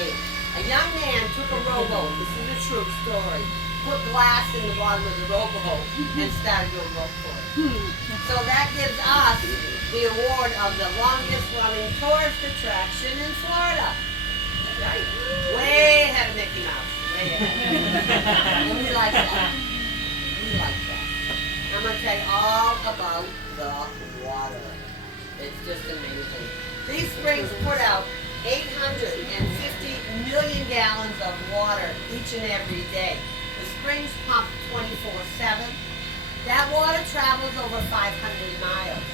A young man took a rowboat, this is a true story, put glass in the bottom of the rowboat and started doing rope tours. So that gives us the award of the longest running tourist attraction in Florida. Right? Way ahead of Mickey Mouse. Way ahead. And we like that. We like that. I'm going to tell you all about the water. It's just amazing. These springs put out 850 million gallons of water each and every day. The springs pump 24/7. That water travels over 500 miles.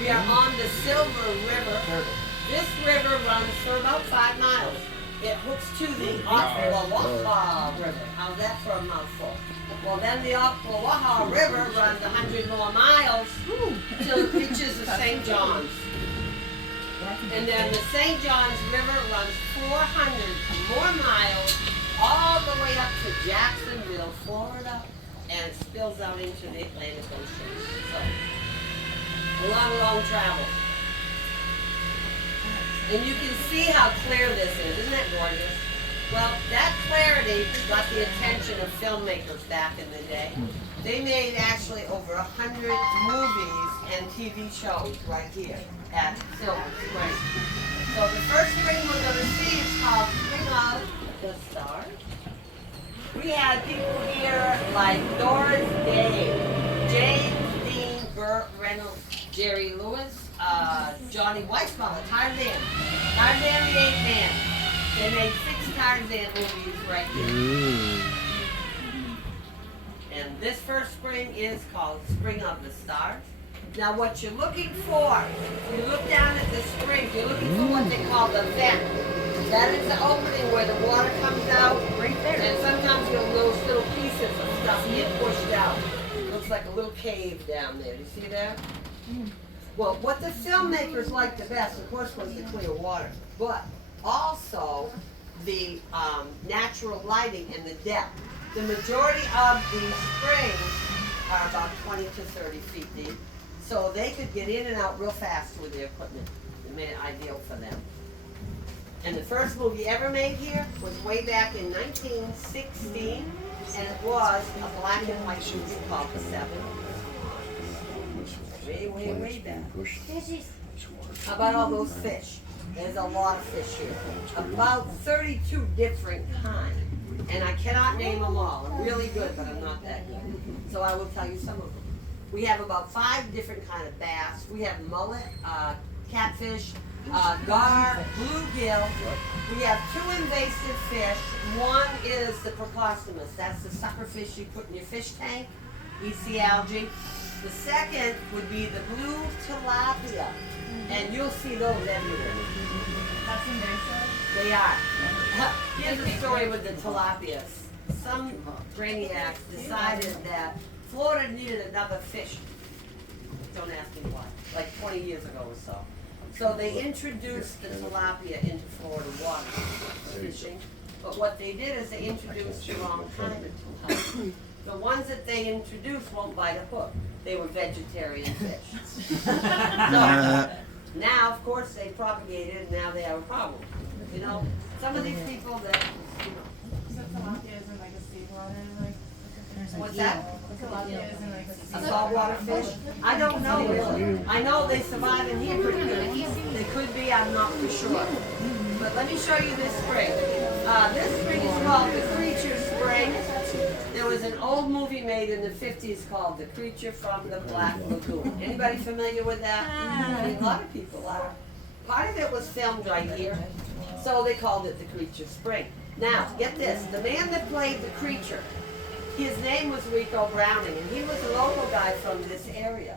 We are on the Silver River. This river runs for about 5 miles. It hooks to the Ocklawaha River. How's that for a mouthful? Well, then the Ocklawaha River runs 100 more miles till it reaches the St. John's. And then the St. John's River runs 400 more miles all the way up to Jacksonville, Florida, and spills out into the Atlantic Ocean. So, a long, long travel. And you can see how clear this is. Isn't that gorgeous? Well, that clarity got the attention of filmmakers back in the day. They made actually over 100 movies and TV shows right here at Silver Spring. So the first spring we're going to see is called Spring of the Stars. We had people here like Doris Day, James Dean, Burt Reynolds, Jerry Lewis, Johnny Weissmuller, Tarzan, Tarzan the Ape Man. They made 6 Tarzan movies right here. And this first spring is called Spring of the Stars. Now what you're looking for, you look down at the springs, you're looking for what they call the vent. That is the opening where the water comes out right there. And sometimes you'll notice little pieces of stuff get pushed out. Looks like a little cave down there. Do you see that? Well, what the filmmakers liked the best, of course, was the clear water. But also the natural lighting and the depth. The majority of these springs are about 20 to 30 feet deep. So they could get in and out real fast with their equipment. It made it ideal for them. And the first movie ever made here was way back in 1916, and it was a black and white movie called The Seven. Way back. How about all those fish? There's a lot of fish here. About 32 different kinds. And I cannot name them all. I'm really good, but I'm not that good. So I will tell you some of them. We have about 5 different kind of bass. We have mullet, catfish, gar, bluegill. We have 2 invasive fish. One is the Proclostomus. That's the sucker fish you put in your fish tank. Eats the algae. The second would be the blue tilapia. And you'll see those everywhere. That's invasive? They are. Here's the story with the tilapias. Some brainiacs decided that Florida needed another fish. Don't ask me why. Like 20 years ago or so. So they introduced the tilapia into Florida water fishing. But what they did is they introduced the wrong kind of tilapia. The ones that they introduced won't bite a hook. They were vegetarian fish. So, now, of course, they propagated, and now they have a problem. You know, some of these people that, you know. So tilapia is in like a seawater, like? What's that? Tilapia is in like A saltwater fish? I don't know really. I know they survive in here pretty good. They could be, I'm not for sure. But let me show you this spring. This spring is called the Creature Spring. There was an old movie made in the 50s called The Creature from the Black Lagoon. Anybody familiar with that? A lot of people are. Part of it was filmed right here, so they called it The Creature Spring. Now, get this, the man that played the creature, his name was Rico Browning, and he was a local guy from this area.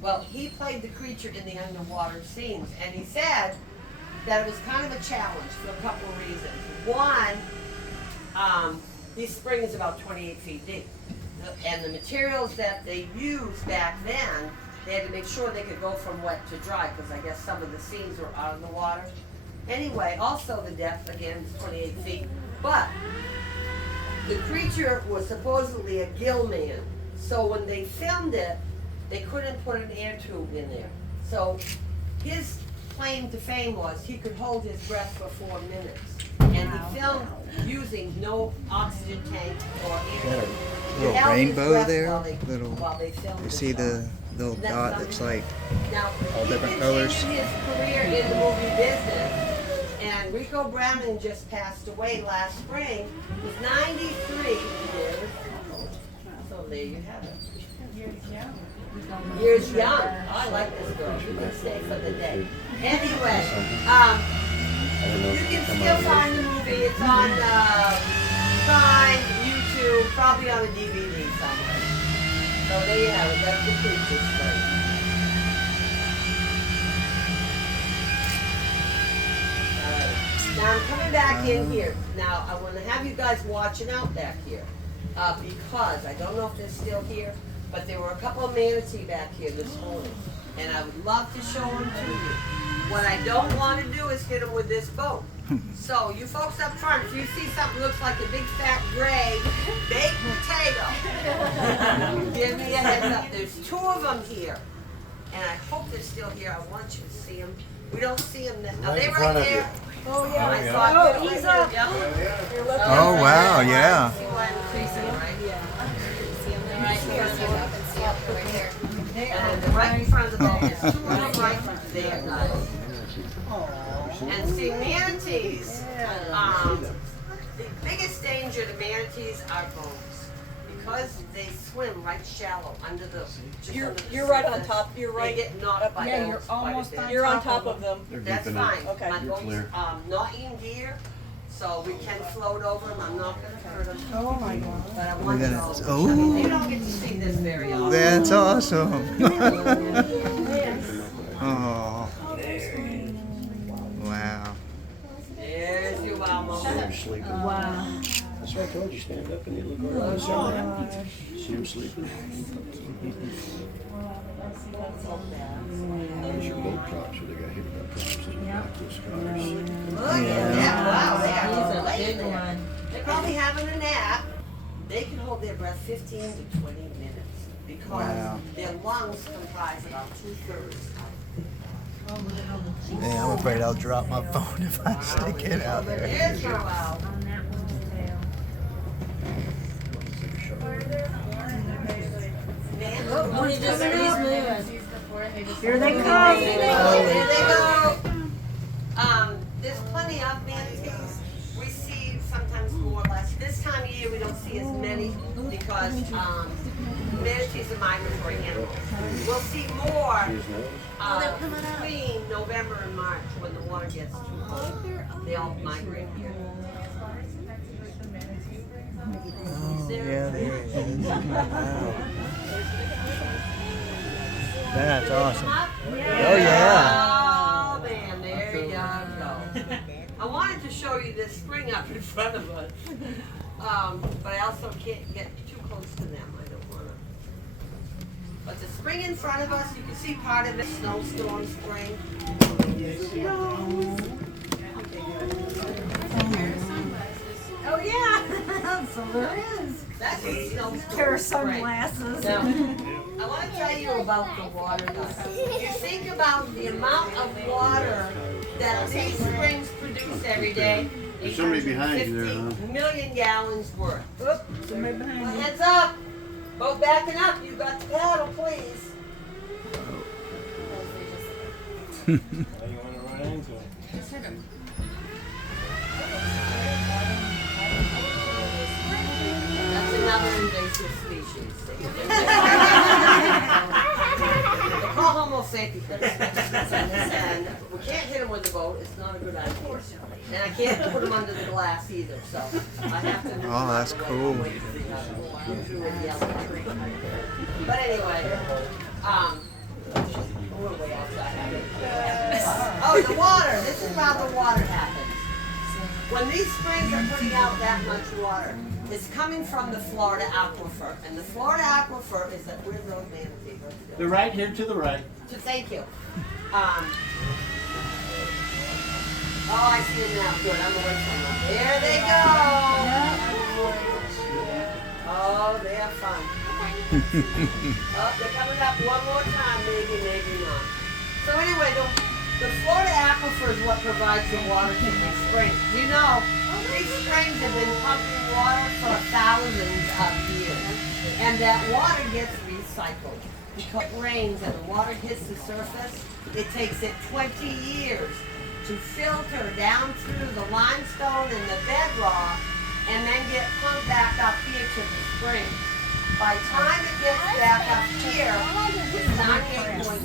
Well, he played the creature in the underwater scenes, and he said that it was kind of a challenge for a couple of reasons. One, these springs about 28 feet deep. And the materials that they used back then, they had to make sure they could go from wet to dry, because I guess some of the scenes were out of the water. Anyway, also the depth, again, is 28 feet. But the creature was supposedly a gill man. So when they filmed it, they couldn't put an air tube in there. So his claim to fame was he could hold his breath for 4 minutes. And he filmed using no oxygen tank or anything. Little Held his rainbow breath there. while they filmed You the see show. the little That's dot something. that's like Now, all he different continued colors. his career in the movie business, and Rico Browning just passed away last spring. He was 93 years old. So there you have it. Years young. Oh, I like this girl. She can stay for the day. Anyway, you can still find the movie. It's on Prime, YouTube, probably on a DVD somewhere. So there you have it. That's the Preacher's Story. Now I'm coming back in here. Now I want to have you guys watching out back here because I don't know if they're still here, but there were a couple of manatee back here this morning, and I would love to show them to you. What I don't want to do is hit them with this boat. So you folks up front, if you see something that looks like a big fat gray baked potato, give me a heads up. There's 2 of them here, and I hope they're still here. I want you to see them. We don't see them now. Are they right there? Oh yeah, I saw it. He's up. Oh wow, yeah. See why I'm creasing right here. And right in front of the boat, there's 2 of them right there, guys. And see, manatees, the biggest danger to manatees are bones. Because they swim right shallow under the. You're right on top. You're right. They get knocked by Yeah, bones you're quite a almost bit. on You're on top of them. That's fine. Okay. My You're boat's clear. not in gear, so we can float over them. I'm not gonna hurt them. Oh my God. But I want We're you gonna- all to oh. You don't get to see this very often. That's awesome. Oh. Wow. There's your wow moment. You're sleeping. Wow. That's why I told you, stand up and you look around. See him sleeping. There's your boat props where they got hit by props and back to the scars. Look at that. Wow, they are laying there. They're probably having a nap. They can hold their breath 15 to 20 minutes because Wow. their lungs comprise about 2/3. Yeah, I'm afraid I'll drop my phone if I stick it out there. There's your wow. Oh, he's moving. Here they come. There they go. There's plenty of manatees. We see sometimes more or less. This time of year we don't see as many because manatees are migratory animals. We'll see more between November and March when the water gets too cold. They all migrate here. Oh, yeah, there it is. Wow. That's awesome. Oh yeah. Oh man, there you go. I wanted to show you this spring up in front of us, but I also can't get too close to them. I don't want to. But the spring in front of us, you can see part of it. Snowstorm spring. Oh yeah, so there is. That's a snowstorm. Pair of spring. sunglasses. Now, I want to tell you about the water, guys. You think about the amount of water that these springs produce every day. There's somebody behind you there, huh? 50 million gallons worth. Oop, somebody behind you. Heads up. Boat backing up. You got the paddle, please. That's another invasive species. They're called Homo sapiens. And we can't hit them with the boat. It's not a good idea. And I can't put them under the glass either, so I have to. Oh, that's cool. But anyway, we're way outside. Oh, the water. This is how the water happens. When these springs are putting out that much water, it's coming from the Florida aquifer. And the Florida aquifer is that weird road manatee. The right here to the right. So thank you. Oh, I see them now. Good, I'm away from them. There they go. Oh, they have fun. Oh, they're coming up one more time, maybe, maybe not. So anyway, the Florida aquifer is what provides the water to these springs. You know, These springs have been pumping water for thousands of years, and that water gets recycled. Because it rains and the water hits the surface, it takes it 20 years to filter down through the limestone and the bedrock and then get pumped back up here to the spring. By the time it gets back up here, it's 98.9%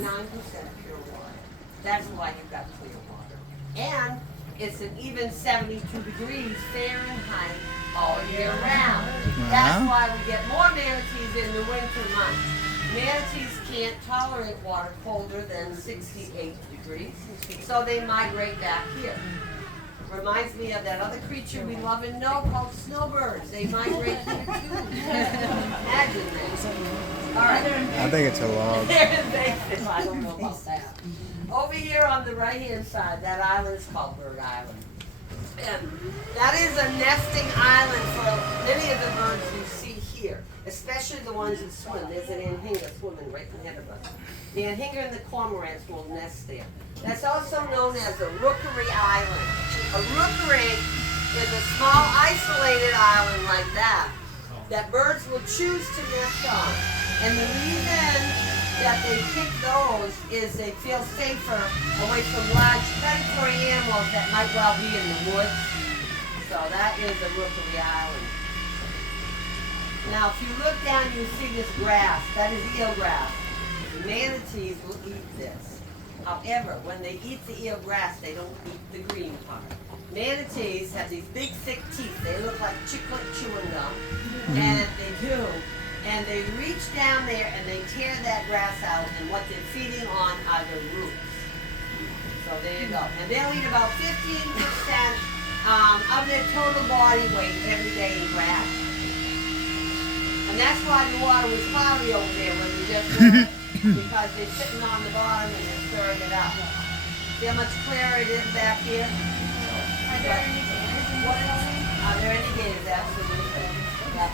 pure water. That's why you've got clear water. And it's an even 72 degrees Fahrenheit all year round. That's why we get more manatees in the winter months. Manatees can't tolerate water colder than 68 degrees, so they migrate back here. Reminds me of that other creature we love and know called snowbirds. They migrate here too. Imagine that. All right. I think it's a log. They're invasive. I don't know about that. Over here on the right-hand side, that island is called Bird Island. And that is a nesting island for many of the birds you see here, especially the ones that swim. There's an anhinga swimming right ahead of us. The anhinga and the cormorants will nest there. That's also known as a rookery island. A rookery is a small isolated island like that birds will choose to nest on. And the reason that they pick those is they feel safer away from large predatory animals that might well be in the woods. So that is a rookery island. Now if you look down, you see this grass. That is eelgrass. Manatees will eat this. However, when they eat the eelgrass, they don't eat the green part. Manatees have these big, thick teeth. They look like chiclet chewing gum. And they do. And they reach down there and they tear that grass out, and what they're feeding on are the roots. So there you go. And they'll eat about 15% of their total body weight every day in grass. And that's why the water was cloudy over there when we just were, because they're sitting on the bottom and they're stirring it up. See how much clearer it is back here? Are there any gators? Are there any gators? Absolutely. Yeah.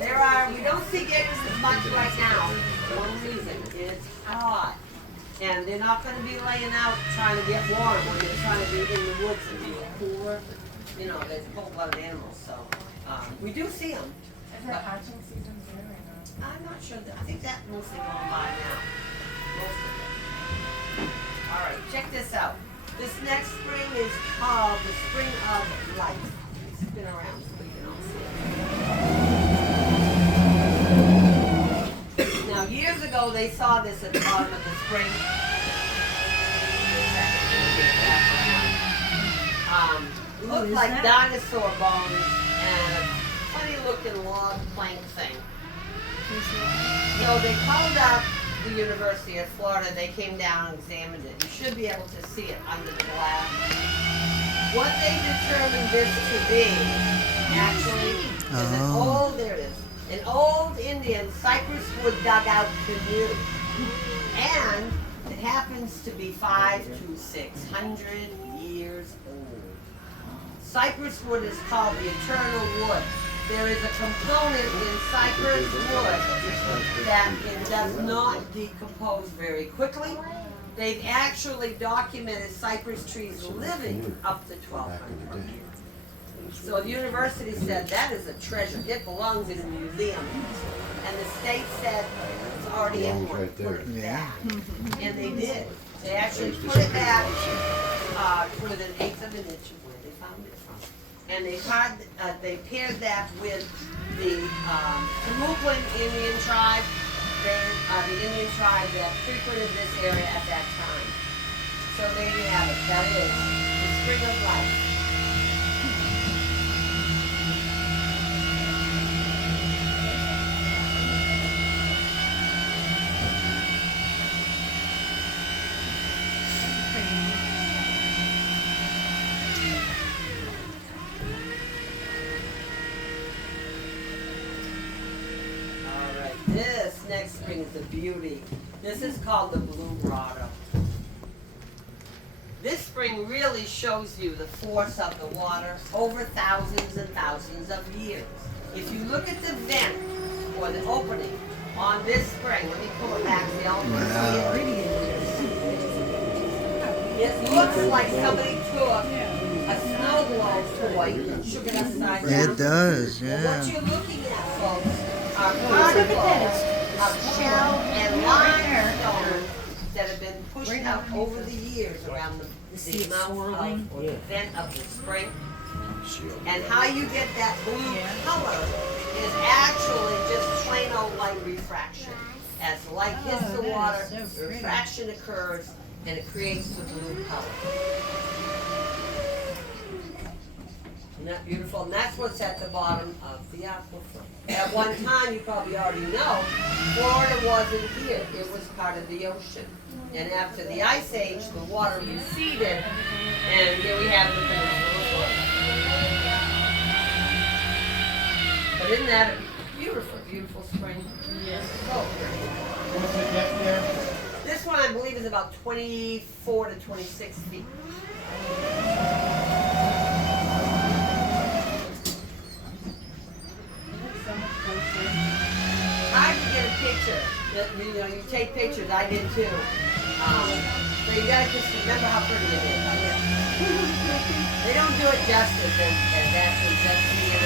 There are, we don't see gators as much right now. For one reason, it's hot. And they're not going to be laying out trying to get warm when they're trying to be in the woods and be cooler. You know, there's a whole lot of animals, so we do see them. Is there hatching season there or not? I'm not sure. I think that's mostly gone by now. Most of it. All right, check this out. This next spring is called the Spring of Life. Spin around so you can all see it. Now, years ago, they saw this at the bottom of the spring. Looked like dinosaur bones and a funny-looking log plank thing. So they called up the University of Florida. They came down and examined it. You should be able to see it under the glass. What they determined this to be, actually, is an old, there it is, an old Indian cypress wood dugout canoe. And it happens to be 500 to 600 years old. Cypress wood is called the eternal wood. There is a component in cypress wood that it does not decompose very quickly. They've actually documented cypress trees living up to 1,200 years. So the university said that is a treasure. It belongs in a museum. And the state said it's already in one. Put it back. And they did. They actually put it back within 1/8 of an inch of where they found it from. And they paired that with the Pamuklin Indian tribe. The Indian tribe that frequented this area at that time. So there you have it. That is the Spring of Life. This next spring is a beauty. This is called the Blue Grotto. This spring really shows you the force of the water over thousands and thousands of years. If you look at the vent or the opening on this spring, let me pull it back so y'all can see it. It looks like somebody took a snow globe toy, sugar upside down. It does, Well, yeah. what you're looking at, folks, are particles of shell and limestone that have been pushed out over the years around the mouth of, or the vent of the spring. And how you get that blue color is actually just plain old light refraction. As the light hits the water, refraction occurs, and it creates the blue color. Isn't that beautiful? And that's what's at the bottom of the aquifer. At one time, you probably already know, Florida wasn't here. It was part of the ocean. And after the Ice Age, the water receded, and here we have the peninsula of Florida. But isn't that a beautiful, beautiful spring? Yes. So pretty. What's the depth there? This one, I believe, is about 24 to 26 feet. I can get a picture. You know, you take pictures. I did too. So you gotta just remember how pretty it is. They don't do it justice as actually just seeing it.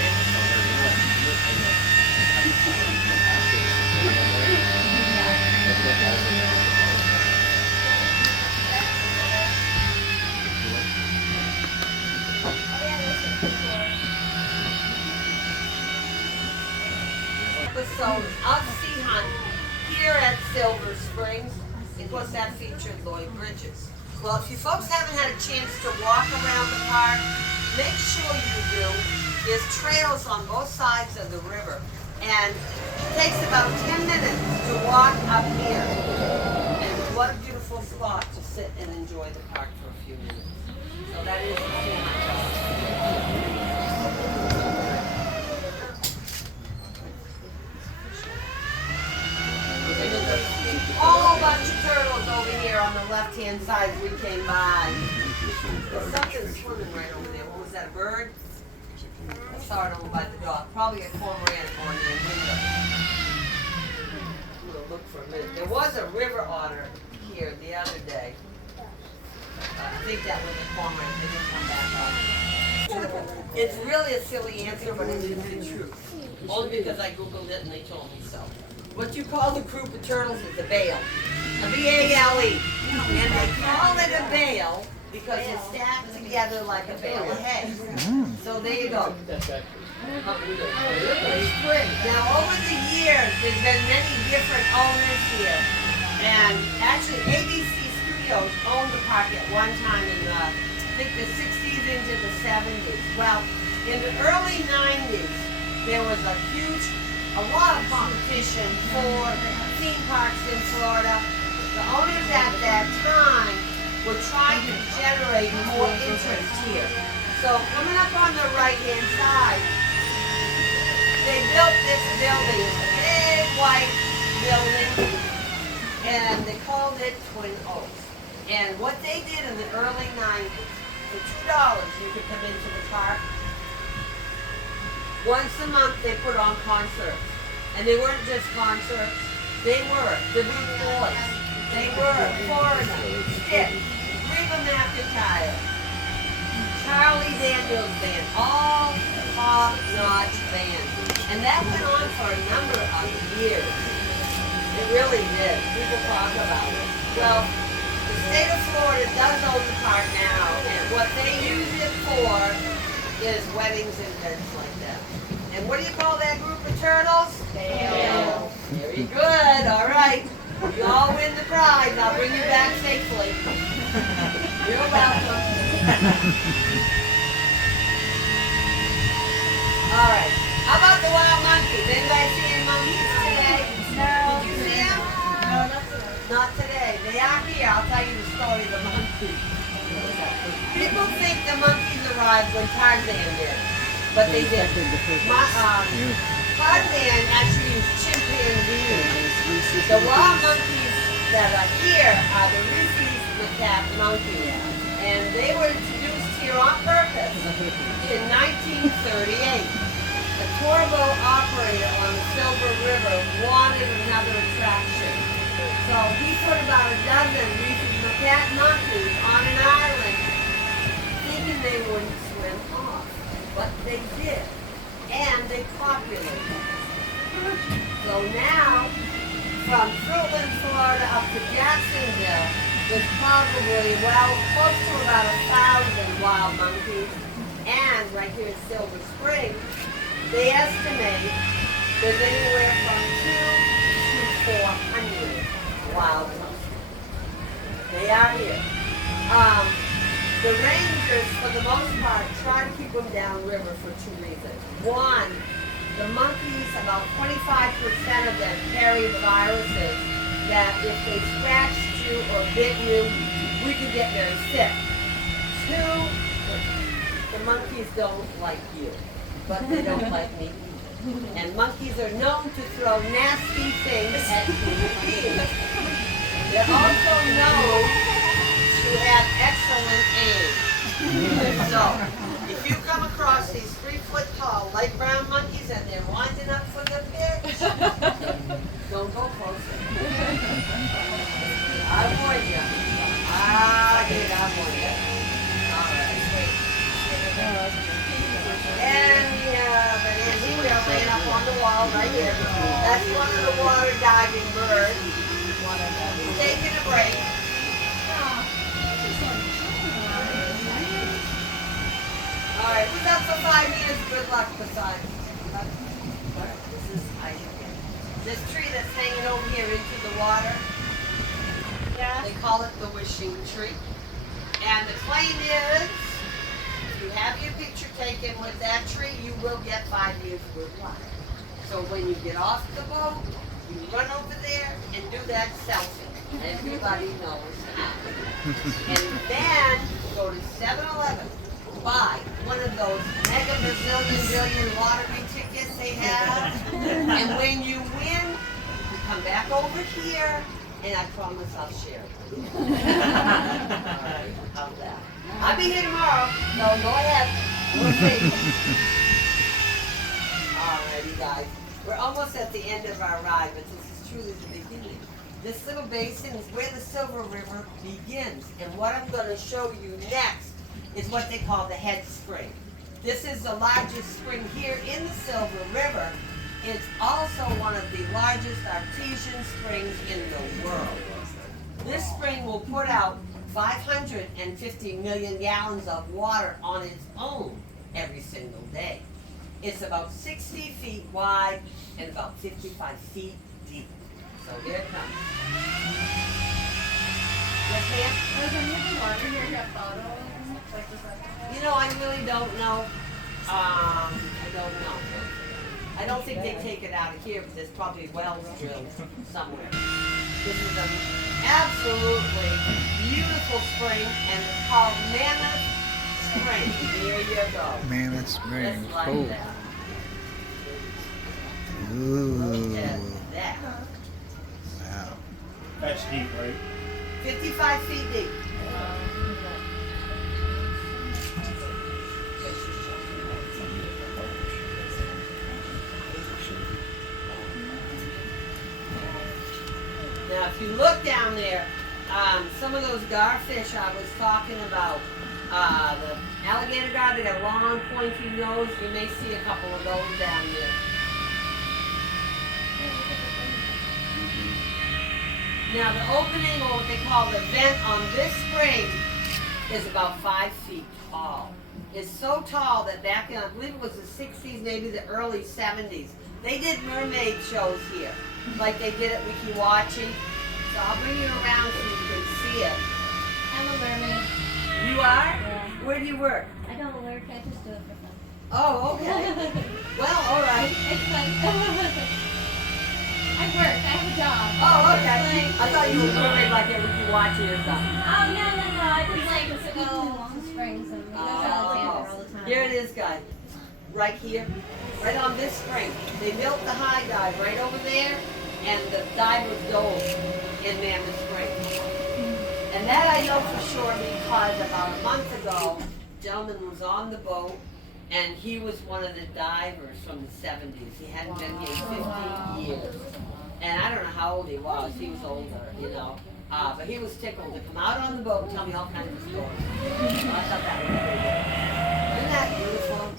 Episodes of Sea Hunt here at Silver Springs. Of course, that featured Lloyd Bridges. Well, if you folks haven't had a chance to walk around the park, make sure you do. There's trails on both sides of the river, and it takes about 10 minutes to walk up here. And what a beautiful spot to sit and enjoy the park for a few minutes. So that is the Sea Hunt. Whole bunch of turtles over here on the left-hand side as we came by. There's something swimming right over there. What was that, a bird? I saw it over by the dock. Probably a cormorant on the window. I'm gonna look for a minute. There was a river otter here the other day. I think that was a cormorant. They didn't come back up. It's really a silly answer, but it is the truth. Only because I Googled it and they told me so. What you call the group of turtles is a bale. A B-A-L-E. And they call it a bale because it's stacked together like a bale of hay. So there you go. Now over the years, there's been many different owners here. And actually ABC Studios owned the park at one time in I think the 60s into the 70s. Well, in the early 90s, there was a lot of competition for theme parks in Florida. The owners at that time were trying to generate more interest here. So coming up on the right-hand side, they built this building, it's a big white building, and they called it Twin Oaks. And what they did in the early 90s, for $2 you could come into the park. Once a month they put on concerts. And they weren't just concerts, they were the Blue Boys, they were Foreigner, Stiff, Reba McEntire, Charlie Daniels Band, all top-notch bands. And that went on for a number of years. It really did. People talk about it. Well, the state of Florida does own the park now, and what they use it for is weddings and events like that. And what do you call that group of turtles? Bale. Very good. All right. You all win the prize. I'll bring you back safely. You're welcome. All right. How about the wild monkeys? Anybody see any monkeys today? No. Did you see them? No, not today. Not today. They are here. I'll tell you the story of the monkeys. People think the monkeys arrived when Tarzan did. But they did. Tarzan actually used chimpanzees. The wild monkeys that are here are the Rhesus macaque monkeys. And they were introduced here on purpose in 1938. A tour boat operator on the Silver River wanted another attraction. So he put about a dozen Rhesus macaque monkeys on an island, thinking they wouldn't swim off. but they did. And they populated. So now, from Fruitland, Florida up to Jacksonville, there's probably, well, close to about 1,000 wild monkeys. And right here in Silver Spring, they estimate there's anywhere from 2 to 400 wild monkeys. They are here. The rangers, for the most part, try to keep them downriver for 2 reasons. One, the monkeys, about 25% of them carry the viruses that if they scratched you or bit you, we could get very sick. 2, the monkeys don't like you, but they don't like me either. And monkeys are known to throw nasty things at human beings. They're also known to have excellent aim. So, if you come across these 3-foot-tall light brown monkeys and they're winding up for the pitch, don't go closer. I warned you. I warned you. All right. And here we are laying up on the wall right here. That's one of the water diving birds. He's taking a break. All right, who's up for 5 years? Good luck, Poseidon. This is this tree that's hanging over here into the water. Yeah. They call it the wishing tree. And the claim is, if you have your picture taken with that tree, you will get 5 years good luck. So when you get off the boat, you run over there and do that selfie. Everybody knows how. And then go to 7-Eleven. Buy one of those mega bazillion billion lottery tickets they have. And when you win, you come back over here and I promise I'll share it. Alright, how's that? I'll be here tomorrow, so go ahead. We'll see. Alrighty guys. We're almost at the end of our ride, but this is truly the beginning. This little basin is where the Silver River begins. And what I'm going to show you next is what they call the head spring. This is the largest spring here in the Silver River. It's also one of the largest artesian springs in the world. This spring will put out 550 million gallons of water on its own every single day. It's about 60 feet wide and about 55 feet deep. So here it comes. Yes, ma'am? Does any of the water here get bottled? Like, does that- You know, I really don't know. I don't know. I don't think they take it out of here, but there's probably wells drilled somewhere. This is an absolutely beautiful spring, and it's called Mammoth Spring. Here you go. Mammoth Spring. Just like Cool. that. Ooh. Look at that. Wow. That's deep, right? 55 feet deep. Now, if you look down there, some of those garfish I was talking about, the alligator gar, they got a long, pointy nose. You may see a couple of those down there. Now, the opening, or what they call the vent on this spring, is about 5 feet tall. It's so tall that back in, I believe it was the 60s, maybe the early 70s, they did mermaid shows here, like they did at Wikiwachi. So I'll bring you around so you can see it. I'm a mermaid. You are? Yeah. Where do you work? I don't work, I just do it for fun. Oh, okay. Well, all right. It's fun. I work, I have a job. Oh, okay. It's I thought you were mermaid like at Wikiwachi or something. Oh, no, I just like to go to springs and go to Alexander all the time. Here it is, guys. Right here. Right on this spring. They built the high dive right over there, and the dive was dove in Mammoth Spring. And that I know for sure because about a month ago, a gentleman was on the boat, and he was one of the divers from the 70s. He hadn't been here 50 years. And I don't know how old he was. He was older, you know. But he was tickled to come out on the boat and tell me all kinds of stories. So I thought that was pretty good. Isn't that beautiful?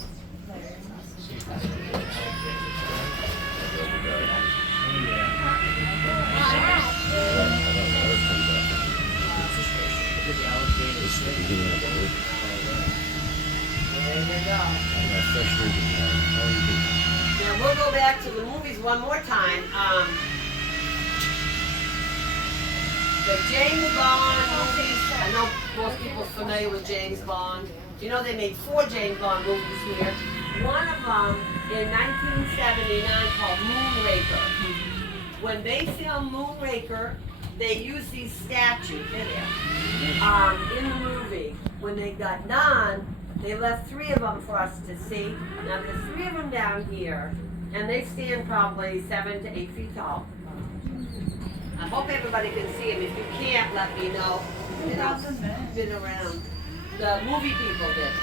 There you go. I got fresh drinking water. How you doing? Now we'll go back to the movies one more time. The James Bond movies. I know most people are familiar with James Bond. You know they made 4 James Bond movies here. One of them in 1979 called Moonraker. When they filmed Moonraker, they used these statues in the movie. When they got done, they left 3 of them for us to see. Now there's 3 of them down here, and they stand probably 7 to 8 feet tall. I hope everybody can see them. If you can't, let me know. And I'll spin around. The movie people did.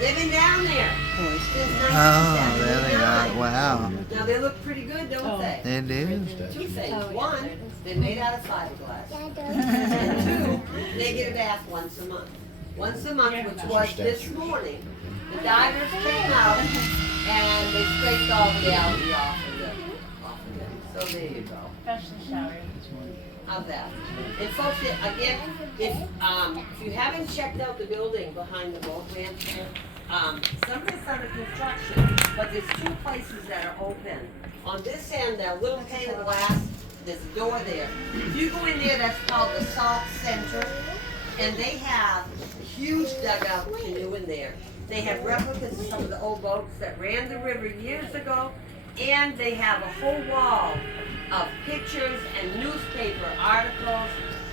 They've been down there since Oh, there they are. 1979. Wow. Now they look pretty good, don't they? They do. 2 things. One, they're made out of fiberglass. And 2, they get a bath once a month. Once a month, which was this morning. The divers came out and they scraped all the algae off of them. So there you go. Especially showering. How's that? And folks, again, if you haven't checked out the building behind the boat ramp, some of it's under construction, but there's 2 places that are open. On this end, that little pane of glass, there's a door there. If you go in there, that's called the Salt Center, and they have a huge dugout canoe in there. They have replicas of some of the old boats that ran the river years ago, and they have a whole wall of pictures and newspaper articles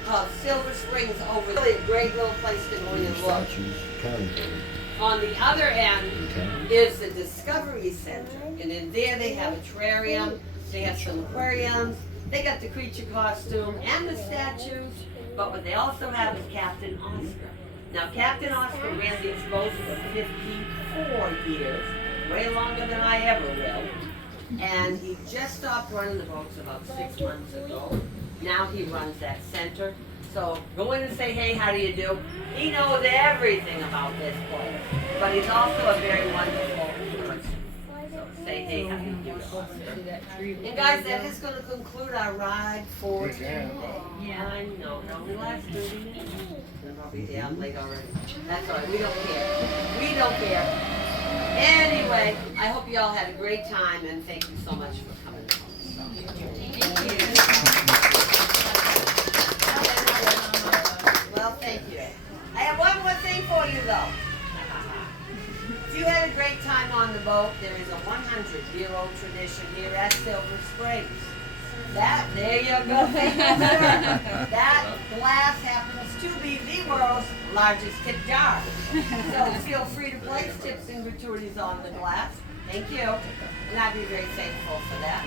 of Silver Springs over there. Really a great little place to go in and look. Statues, county building. On the other end is the Discovery Center, and in there they have a terrarium, they have some aquariums, they got the creature costume and the statues, but what they also have is Captain Oscar. Now Captain Oscar ran these boats for 54 years, way longer than I ever will. And he just stopped running the boats about 6 months ago. Now he runs that center. So go in and say, hey, how do you do? He knows everything about this place. But he's also a very wonderful person. So say, hey, how do you do? And guys, that is going to conclude our ride for today. Yeah, I know. It only lasts 30 minutes. And I'll be down late already. That's all right. We don't care. We don't care. Anyway, I hope you all had a great time, and thank you so much for coming. Well, thank you. I have one more thing for you, though. If you had a great time on the boat, there is a 100-year-old tradition here at Silver Springs. There you go. Thank you, sir. That glass happens to be the world's largest tip jar. So feel free to place tips and gratuities on the glass. Thank you. And I'd be very thankful for that.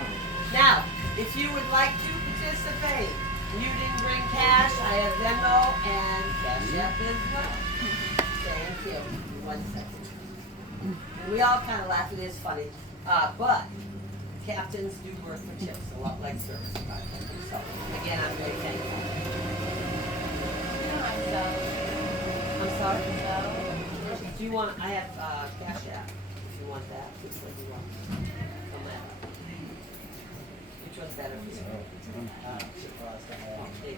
Now, if you would like to participate, you didn't bring cash, I have Venmo and Cash App as well. Thank you. 1 second. And we all kind of laugh, it is funny. But captains do work for tips, a lot like service providers. So, again, I'm very thankful. I'm sorry? Do you want, I have Cash App, if you want that. Which one do you want? From that. Which one's better for you? There you go.